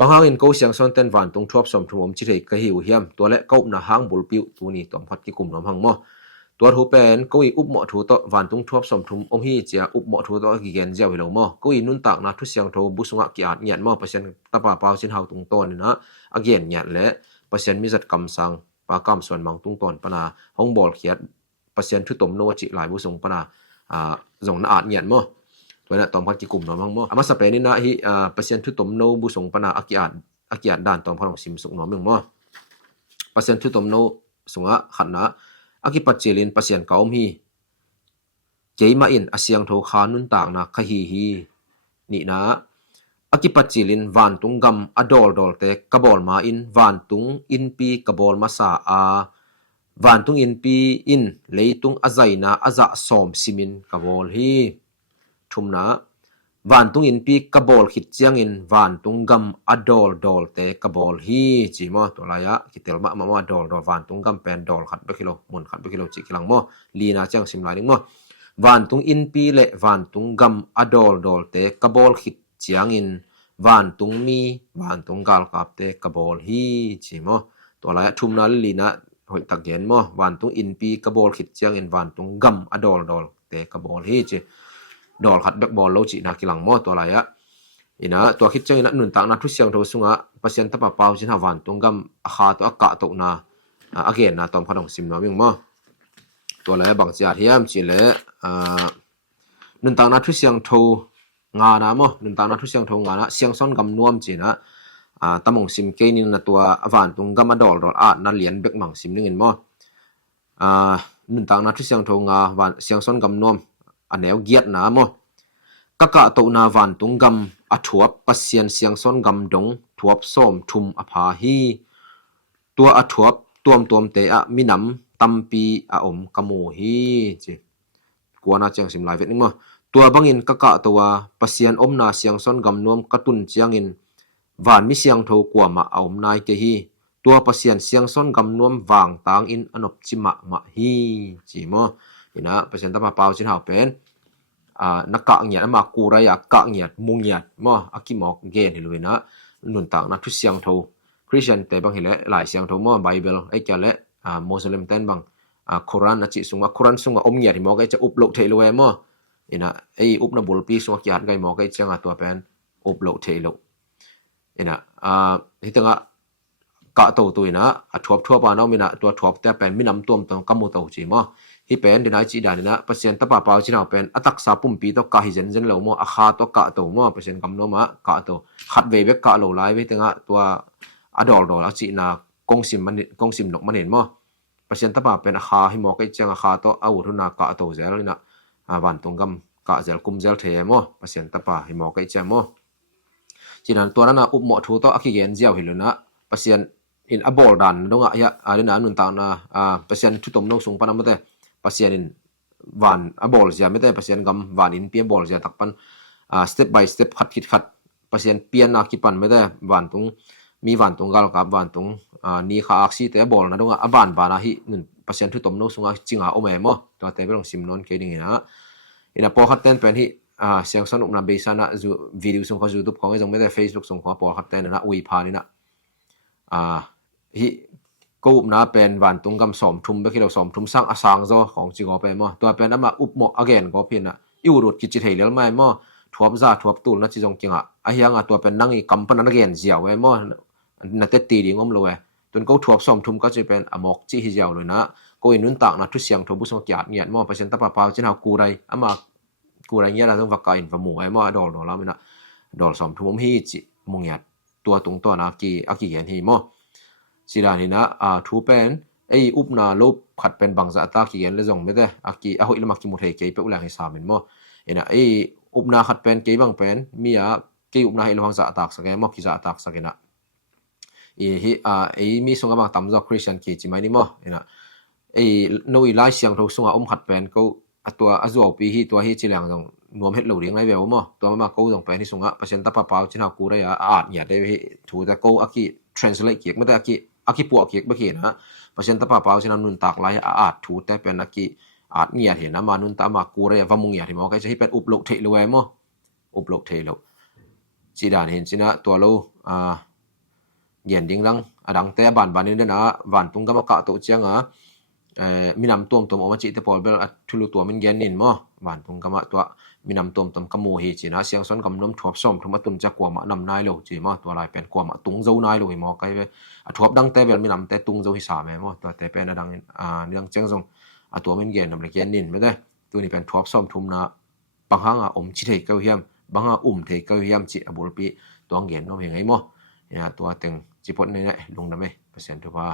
บางin ko siang son ten van tung thop som thum chi thei ka hi u hiam to le ko na hang bul piu tu ni tom phat ki kum nom hang moตัวทูเป็นก็อีอุบหมอทูโตวันตุงทวบสมทุมอมฮีเจียอุบหมอทูโตกี่เกนเจียวหิลงมอก็อีนุ่นตากนาทุเสียงโทบุสุงะกีอาดเงียนมอเปอร์เซ็นต์ตะปาเปาสินเฮาตุงต้นนี่นะอเกียนเงียนและเปอร์เซ็นต์มีจัดกำสังปากำส่วนมังตุงต้นปนาห้องบอลเขียดเปอร์เซ็นต์ทุตมโนจิหลายบุสุงปนาส่งนาอาดเงียนมอตัวนั้นตอมพัดกี่กลุ่มเนาะมังมออามาสเปนี่นะฮิเปอร์เซ็นต์ทุตมโนบุสุงปนาอกีอาดด้านตอมพัดของสิมสุงเนาะมึงมอเปอร์เซ็นต์ทุตมโนสุงะขันนะaki pachilin pasien kaum hi keima in asyang tho khanun tak na khahi hi ni na aki pachilin van tung gam adol dol te kabol ma in van tung in pi kabol ma sa a van tung in pi in leitung azaina aza som simin kabol hi thumna van tung in pi kabol khit chiang in van tung gam adol dol te kabol hi chi mo to la ya kitel ma dol van tung gam pen dol khat be kilo mun khat be kilo chi kilang mo lina chang sim lai ning mo van tung in pi le van tung gam adol dol te kabol khit chiang in van tung mi van tung gal kap te kabol hi chi mo to la ya thumna lina hoi tak gen mo van tung in pi kabol khit chiang in van tung gam adol dol te kabol hi chiดอลขัดแบกบอลโลจินากิลังมอตัวไรอะอีนะตัวคิดจังนะนุนตังนะทุเสียงโทสุงะเปอร์เซ็นต์ตะปะเปาจินหาวันตรงกัมอาคาตัวกะตกนาอเกนนะตอมพดงซิมนะมิงมอตัวไรบางจิอาเทียมจิเลนุนตังนะทุเสียงโทงานะมอนุนตังนะทุเสียงโทงานะเสียงซ้อนกำนวมจินะตะมงซิมเกนินนะตัววันตรงกัมมาดอลนะเหรียญเบกมังซิมนึงมอนุนตังนะทุเสียงโทงาวันเสียงซ้อนกำนวมอันแนวเกียดนะมอกะกะตนาวันตุงกำอถวบปัสเซียนเสียงซ้อนกำดงถวบส้มทุมอภาฮีตัวอถวบตวมเตอะมินำตัมปีอมกะโมฮีจิกวนาจังสิมหลายเวทนึงมอตัวบังอินกะกะตัวปัสเซียนอมนาเสียงซ้อนกำนวมกะตุนเจียงอินวานมิเสียงโทกว่ามาอมนายเกฮีตัวปัสเซียนเสียงซ้อนกำนวมวางตางอินอนบจิมะฮีจิมอนี่นะเปอร์เซ็นต์ตะปะเปาสินเฮาเป็นนักกะเงียดมากูรายกะเงียดมุงเงียดมออากิหมอกเกนหิลุยนะนุนตางนะทุเสียงโทคริสเตียนแต่บางหิเลหลายเสียงโทมอไบเบิลไอ้แกละมุสลิมเต้นบางคุรานอจิสุงะคุรานสุงะอมเงียดหิหมอกไอ้จะอุบโลเทลุยมอนี่นะไอ้อุบนะบุลปีสุงะกิยาดไกหมอกไอ้จังตัวเป็นอุบโลเทลุนี่นะที่ตังกะโตตุยนะทวบทั่วปานเอามีนะตัวทวบแต่เป็นมินำต้วมตองกะมุโตจิมอhi pen dinai chi dan na pasien ta pa pau chinau pen atak sa pum pi to ka hi jen lo mo akha to ka to mo pasien kam no ma ka to khat ve be ka lo lai ve tenga tua adol dol a chi na kong sim nok manen mo pasien ta pa pen akha hi mo kai chang akha to au ru na ka to zel na wan tong gam ka zel kum zel the mo pasien ta pa hi mo kai chang mo chinan to na up mo thu to akhi gen jiao hi lo na pasien in a bol dan donga ya alina nun ta na pasien thu tom no sung panam te pasien in van a bol sia mete pasien gam van in pia bol sia takpan step by step khat pasien pian na kipan mete van tung mi van tung gal ka van tung ni kha aksi te bol na donga aban bana hi nun pasien thu tom no sunga chinga o me mo to te belong sim non ke ding ina po khat ten pen hi siang son upna beisana zu video sung kha youtube khong jong mete facebook sung kha po khat ten na ui pha ni na hiกูนะเป็นวันตุงกำสมทุมไปคิดเราสมทุมสร้างอสังโซของจิงอไปมั้งตัวเป็นน้ำมาอุบหมกอเกนก็เพียนอ่ะอิวรุดกิจเทเลี้ยไม่มั้งทวบซาทวบตูนนั่นจิงจริงอ่ะไอ้ยังอ่ะตัวเป็นนั่งอีกำปนันอเกนเจียวไว้มั้งนั่นเตตีดีงมเลยจนกูทวบสมทุมก็จะเป็นอมกจีฮิเจียวเลยนะกูอินุนต่างนะทุเสียงทวบุษงกียดเงียดมั้งเปอร์เซ็นต์ตะปะเปาจินเอากูไรอ่ะมากูไรเงี้ยเราต้องฟักกายอินฟมูไอ้มั้งดอลแล้วไม่นะดอลสมทุมฮีจิมุงเงียดตัวตรงตัวนะกีอากิเงียนฮีมั้งสิดานี่นะทูเป็นไอ้อุบนาลบขัดเป็นบางจะตากี่เงินเลยจงไม่ได้อากีอาหุยละมักกิมุเทเกยไปอุแรงให้สามินมั้งเอ็นะไอ้อุบนาขัดเป็นเกยบางเป็นมีเกยอุบนาให้ละมังจะตากสักแกมั้งกิจะตากสักแกนะไอ้มีส่งกับบางตำจากคริสเตียนเกยจิไม่นี่มั้งเอ็นะไอ้โนอีไลเสียงทุกส่งขัดเป็นเขาตัวอาจูปีฮีตัวฮีจิแรงจงนวมเฮ็ดเหลวเลี้ยงไรแบบมั้งตัวมาเขาจงเป็นที่ส่งเปอร์เซ็นต์ตะปะเปาจินหากูได้เนี่ยได้ถูแต่เขาอากี translate เกียกไม่ได้อากิปัวเกียกบ่เห็นนะเปอร์เซ็นต์ตะปะเปาสินนุนตากหลายอาจถูแต่เป็นอากิอาจเงียดเห็นนะมานุนตามากูเรว่ามุงเงียดที่หมอก็จะให้เป็นอุบโลกเทลวยมั้งอุบโลกเทล จีดานเห็นสินะตัวเราเย็นดิ้งลังดังแต่บ้านนี้นะวันตุงกะมะกะตุเจียงมีนำต้มออกมาจิตะปอลเบลทุลุตัวมันเย็นนินมอวันตุงกะมะตัวมีนำต้มกะโมเฮจินะเสียงซ้อนกำนมทบซ่อมทุมาตุมจะกว่ามานำนายโลจิมอตัวลายเป็นกว่ามาตุงเจ้านายโลมอไกเวทบดังแต่เบลมีนำแต่ตุงเจ้าที่3แม่มอตัวแต่เป็นดังเรื่องเจียงซงตัวมันเย็นนำเย็นนินไม่ได้ตัวนี้เป็นทบซ่อมทุมนะบางครั้งอมจิเทเกาเฮียมบางเทเกาเฮียมจิบุลปีตัวเย็นเนาะเฮงไงมอเนี่ยตัวตึงจิปดนี่แหละลงได้มั้ยเปอร์เซ็นต์ว่า